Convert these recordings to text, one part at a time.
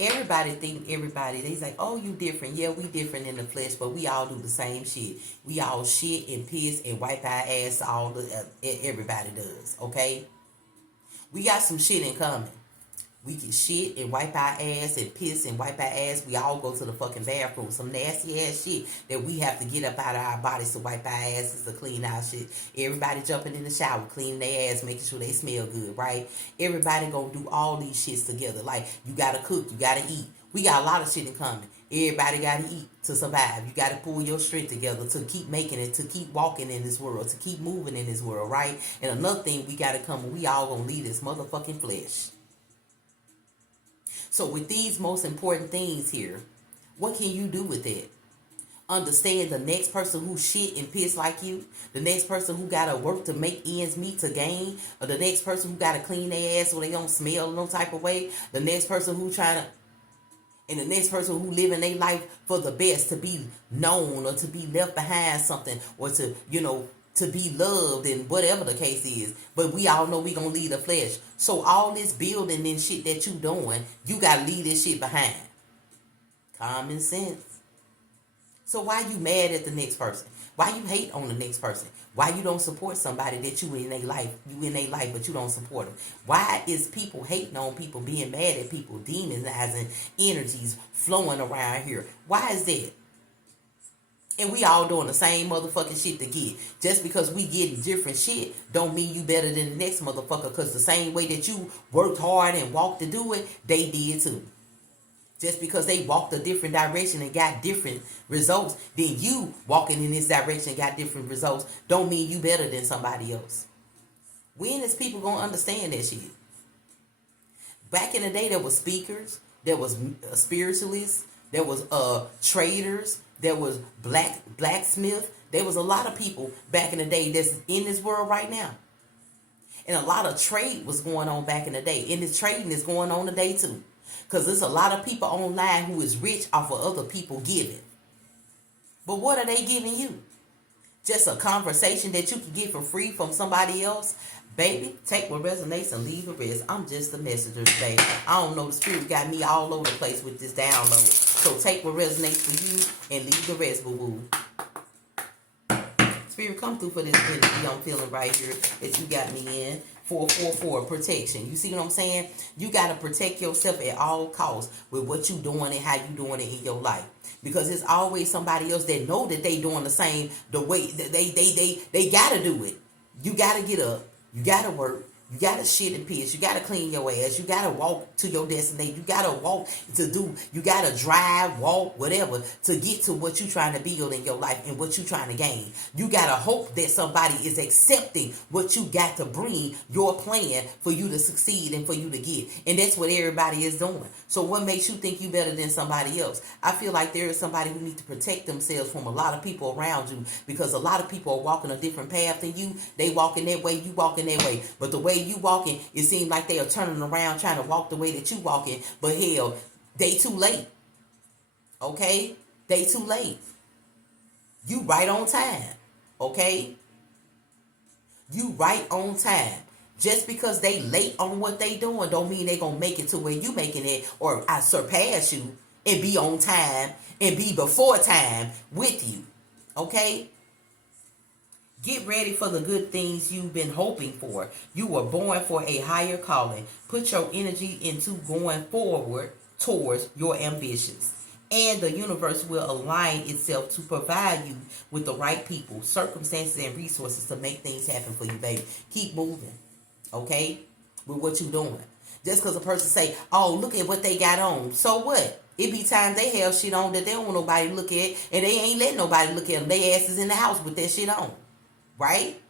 Everybody think everybody. They's like, oh, you different. Yeah, we different in the flesh, but we all do the same shit. We all shit and piss and wipe our ass. Everybody does. Okay, we got some shit in common. We can shit and wipe our ass and piss and wipe our ass. We all go to the fucking bathroom. Some nasty ass shit that we have to get up out of our bodies to wipe our asses to clean our shit. Everybody jumping in the shower, cleaning their ass, making sure they smell good, right? Everybody gonna do all these shits together. Like, you gotta cook, you gotta eat. We got a lot of shit in common. Everybody gotta eat to survive. You gotta pull your strength together to keep making it, to keep walking in this world, to keep moving in this world, right? And another thing we gotta come, we all gonna leave this motherfucking flesh. So with these most important things here, what can you do with it? Understand the next person who shit and piss like you, the next person who gotta work to make ends meet to gain, or the next person who gotta clean their ass so they don't smell no type of way, the next person who trying to, and the next person who living their life for the best, to be known or to be left behind something, or to, to be loved, and whatever the case is. But we all know we gonna leave the flesh. So all this building and shit that you doing, you gotta leave this shit behind. Common sense. So why you mad at the next person? Why you hate on the next person? Why you don't support somebody that you in their life, but you don't support them? Why is people hating on people, being mad at people, demonizing energies flowing around here? Why is that? And we all doing the same motherfucking shit to get. Just because we getting different shit don't mean you better than the next motherfucker. Because the same way that you worked hard and walked to do it, they did too. Just because they walked a different direction and got different results than you walking in this direction and got different results, don't mean you better than somebody else. When is people gonna understand that shit? Back in the day, there was speakers, there was spiritualists, there was traders, there was blacksmith. There was a lot of people back in the day that's in this world right now. And a lot of trade was going on back in the day. And this trading is going on today too. Because there's a lot of people online who is rich off of other people giving. But what are they giving you? Just a conversation that you can get for free from somebody else? Baby, take what resonates and leave the rest. I'm just a messenger, baby. I don't know, the spirit got me all over the place with this download. So take what resonates for you and leave the rest, boo-boo. Spirit, come through for this energy I'm feeling right here that you got me in. 444, protection. You see what I'm saying? You got to protect yourself at all costs with what you doing and how you doing it in your life. Because there's always somebody else that know that they doing the way that they got to do it. You got to get up. You got to work. You got to shit and piss. You got to clean your ass. You got to walk to your destination. You got to walk you got to drive, walk, whatever, to get to what you're trying to build in your life and what you're trying to gain. You got to hope that somebody is accepting what you got to bring, your plan for you to succeed and for you to get. And that's what everybody is doing. So what makes you think you better than somebody else? I feel like there is somebody who needs to protect themselves from a lot of people around you, because a lot of people are walking a different path than you. They walking that way, you walking that way. But the way you walking, it seems like they are turning around trying to walk the way that you walking, but hell, they too late. Okay? They too late. You right on time. Okay? You right on time. Just because they late on what they doing don't mean they gonna make it to where you making it, or I surpass you and be on time and be before time with you. Okay? Get ready for the good things you've been hoping for. You were born for a higher calling. Put your energy into going forward towards your ambitions. And the universe will align itself to provide you with the right people, circumstances, and resources to make things happen for you, baby. Keep moving, okay, with what you're doing. Just because a person say, oh, look at what they got on. So what? It be times they have shit on that they don't want nobody to look at, and they ain't letting nobody look at them. They asses in the house with that shit on. Right?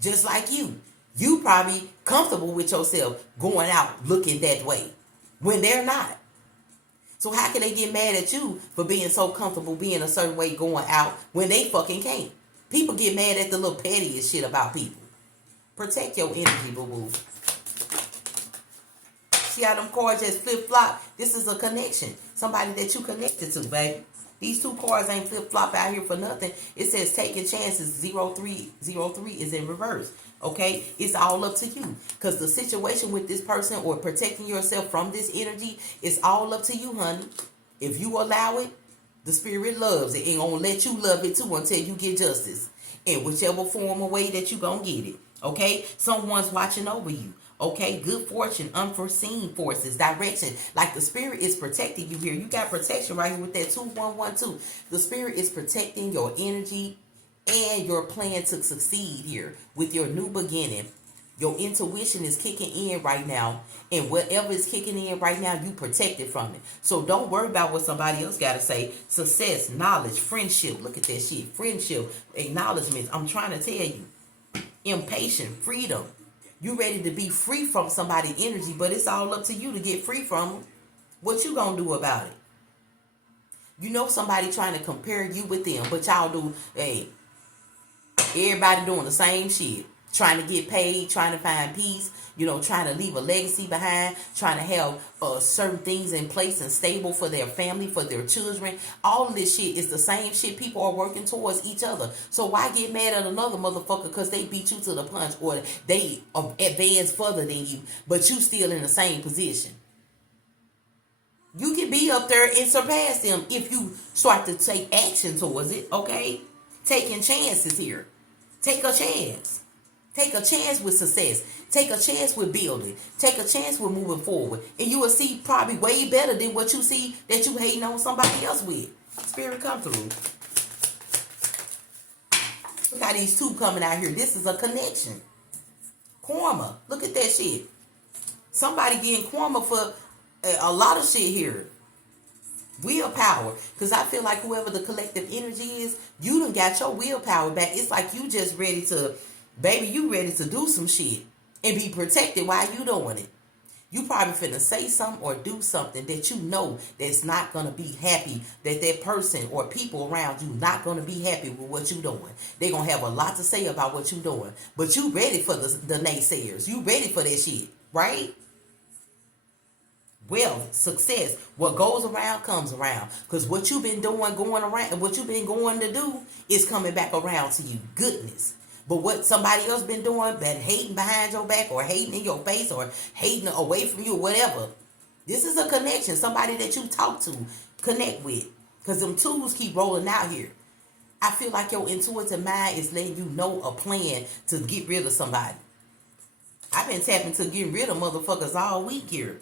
Just like you. You probably comfortable with yourself going out looking that way when they're not. So how can they get mad at you for being so comfortable being a certain way going out when they fucking can't? People get mad at the little pettiest shit about people. Protect your energy, boo-boo. See how them cards just flip-flop? This is a connection. Somebody that you connected to, baby. These two cards ain't flip-flop out here for nothing. It says taking chances. 0303 is in reverse. Okay? It's all up to you. Because the situation with this person or protecting yourself from this energy, it's all up to you, honey. If you allow it, the spirit loves it. And gonna let you love it too until you get justice. In whichever form or way that you gonna get it. Okay? Someone's watching over you. Okay, good fortune, unforeseen forces, direction. Like the spirit is protecting you here. You got protection right here with that 2112. The spirit is protecting your energy and your plan to succeed here with your new beginning. Your intuition is kicking in right now. And whatever is kicking in right now, you protected from it. So don't worry about what somebody else got to say. Success, knowledge, friendship. Look at that shit. Friendship, acknowledgments. I'm trying to tell you. Impatient, freedom. You ready to be free from somebody's energy, but it's all up to you to get free from them. What you gonna do about it? You know somebody trying to compare you with them, but y'all do, hey, everybody doing the same shit. Trying to get paid, trying to find peace, trying to leave a legacy behind, trying to have certain things in place and stable for their family, for their children. All of this shit is the same shit people are working towards each other. So why get mad at another motherfucker because they beat you to the punch or they advance further than you, but you still in the same position? You can be up there and surpass them if you start to take action towards it, okay? Taking chances here. Take a chance. Take a chance with success. Take a chance with building. Take a chance with moving forward. And you will see probably way better than what you see that you hating on somebody else with. Spirit, come through. Look how these two coming out here. This is a connection. Karma. Look at that shit. Somebody getting karma for a lot of shit here. Willpower. Because I feel like whoever the collective energy is, you done got your willpower back. It's like you just ready to... Baby, you ready to do some shit and be protected while you doing it. You probably finna say something or do something that you know that's not going to be happy, that person or people around you not going to be happy with what you doing. They're going to have a lot to say about what you doing. But you ready for the naysayers. You ready for that shit, right? Wealth, success, what goes around comes around. Because what you've been doing, going around, and what you've been going to do is coming back around to you. Goodness. But what somebody else been doing, been hating behind your back or hating in your face or hating away from you or whatever. This is a connection. Somebody that you talk to, connect with. Because them tools keep rolling out here. I feel like your intuitive mind is letting you know a plan to get rid of somebody. I've been tapping to get rid of motherfuckers all week here.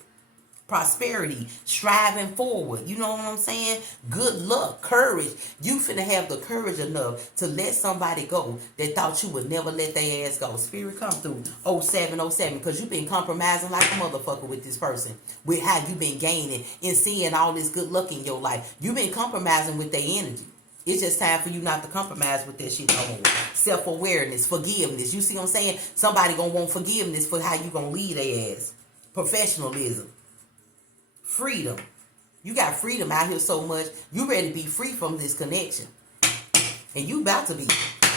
Prosperity, striving forward. You know what I'm saying? Good luck, courage. You finna have the courage enough to let somebody go that thought you would never let their ass go. Spirit, come through 0707 because you've been compromising like a motherfucker with this person. With how you been gaining and seeing all this good luck in your life. You've been compromising with their energy. It's just time for you not to compromise with that shit no more. Self-awareness, forgiveness. You see what I'm saying? Somebody gonna want forgiveness for how you gonna lead their ass. Professionalism. Freedom. You got freedom out here so much. You ready to be free from this connection. And you about to be.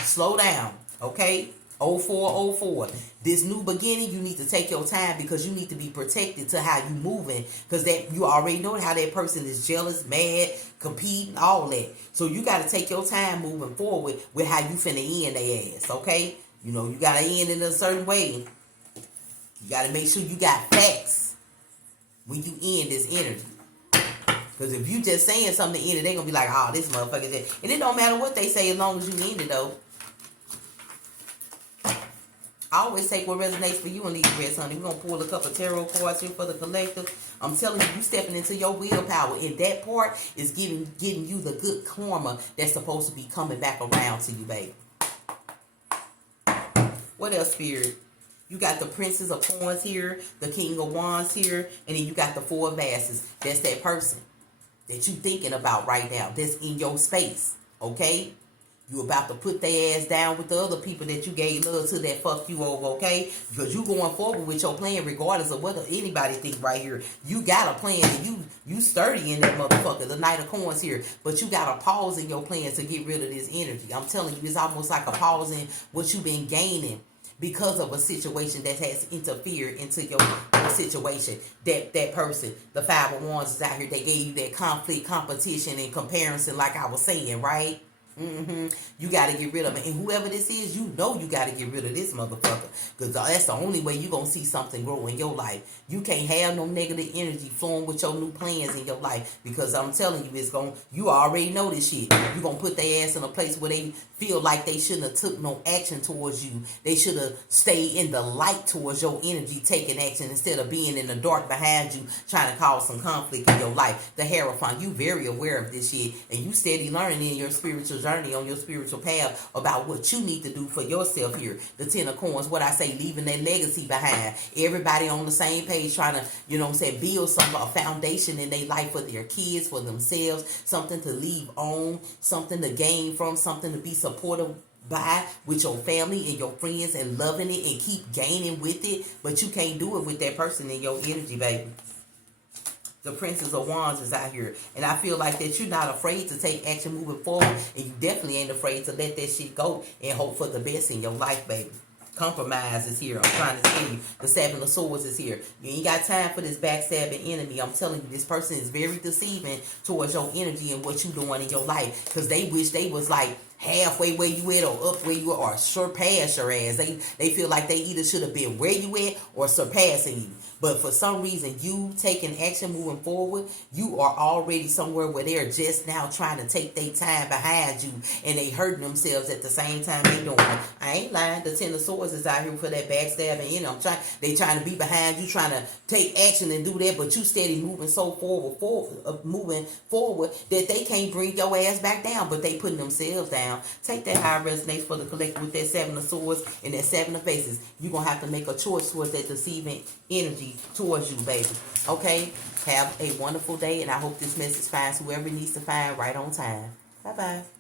Slow down. Okay? 0404. This new beginning, you need to take your time because you need to be protected to how you moving. Because that you already know how that person is jealous, mad, competing, all that. So you got to take your time moving forward with how you finna end their ass. Okay? You got to end in a certain way. You got to make sure you got facts when you end this energy. Because if you just saying something to end it, they're going to be like, oh, this motherfucker did. And it don't matter what they say as long as you end it, though. I always take what resonates for you and leave the rest, honey. We're going to pull a couple of tarot cards here for the collective. I'm telling you, you stepping into your willpower. And that part is getting you the good karma that's supposed to be coming back around to you, baby. What else, Spirit? You got the Princess of Coins here, the King of Wands here, and then you got the Four of Vases. That's that person that you thinking about right now. That's in your space, okay? You about to put their ass down with the other people that you gave love to that fuck you over, okay? Because you going forward with your plan regardless of what anybody think right here. You got a plan and you sturdy in that motherfucker, the Knight of Coins here. But you got a pause in your plan to get rid of this energy. I'm telling you, it's almost like a pause in what you've been gaining. because of a situation that has interfered into your situation. That person, the Five of Wands is out here. They gave you that conflict, competition, and comparison, like I was saying, right? You got to get rid of it. And whoever this is, you know you got to get rid of this motherfucker. Because that's the only way you going to see something grow in your life. You can't have no negative energy flowing with your new plans in your life. Because I'm telling you, you already know this shit. You going to put their ass in a place where they feel like they shouldn't have took no action towards you. They should have stayed in the light towards your energy, taking action instead of being in the dark behind you, trying to cause some conflict in your life. The Hierophant, you very aware of this shit. And you steady learning in your spiritual journey, on your spiritual path, about what you need to do for yourself here. The Ten of Coins, what I say, leaving that legacy behind. Everybody on the same page trying to, build a foundation in their life for their kids, for themselves, something to leave on, something to gain from, something to be supportive by with your family and your friends, and loving it and keep gaining with it. But you can't do it with that person in your energy, baby. The Princess of Wands is out here. And I feel like that you're not afraid to take action moving forward. And you definitely ain't afraid to let that shit go and hope for the best in your life, baby. Compromise is here. I'm trying to tell you. The Seven of Swords is here. You ain't got time for this backstabbing enemy. I'm telling you, this person is very deceiving towards your energy and what you doing in your life. Because they wish they was like halfway where you at, or up where you are, or surpass your ass. They feel like they either should have been where you at or surpassing you. But for some reason, you taking action moving forward, you are already somewhere where they're just now trying to take their time behind you, and they hurting themselves at the same time they doing it. I ain't lying. The Ten of Swords is out here for that backstabbing. They trying to be behind you, trying to take action and do that, but you steady moving so moving forward that they can't bring your ass back down, but they putting themselves down. Take that high resonates for the collective with that Seven of Swords and that Seven of Faces. You're going to have to make a choice towards that deceiving energy towards you, baby. Okay? Have a wonderful day, and I hope this message finds whoever it needs to find right on time. Bye-bye.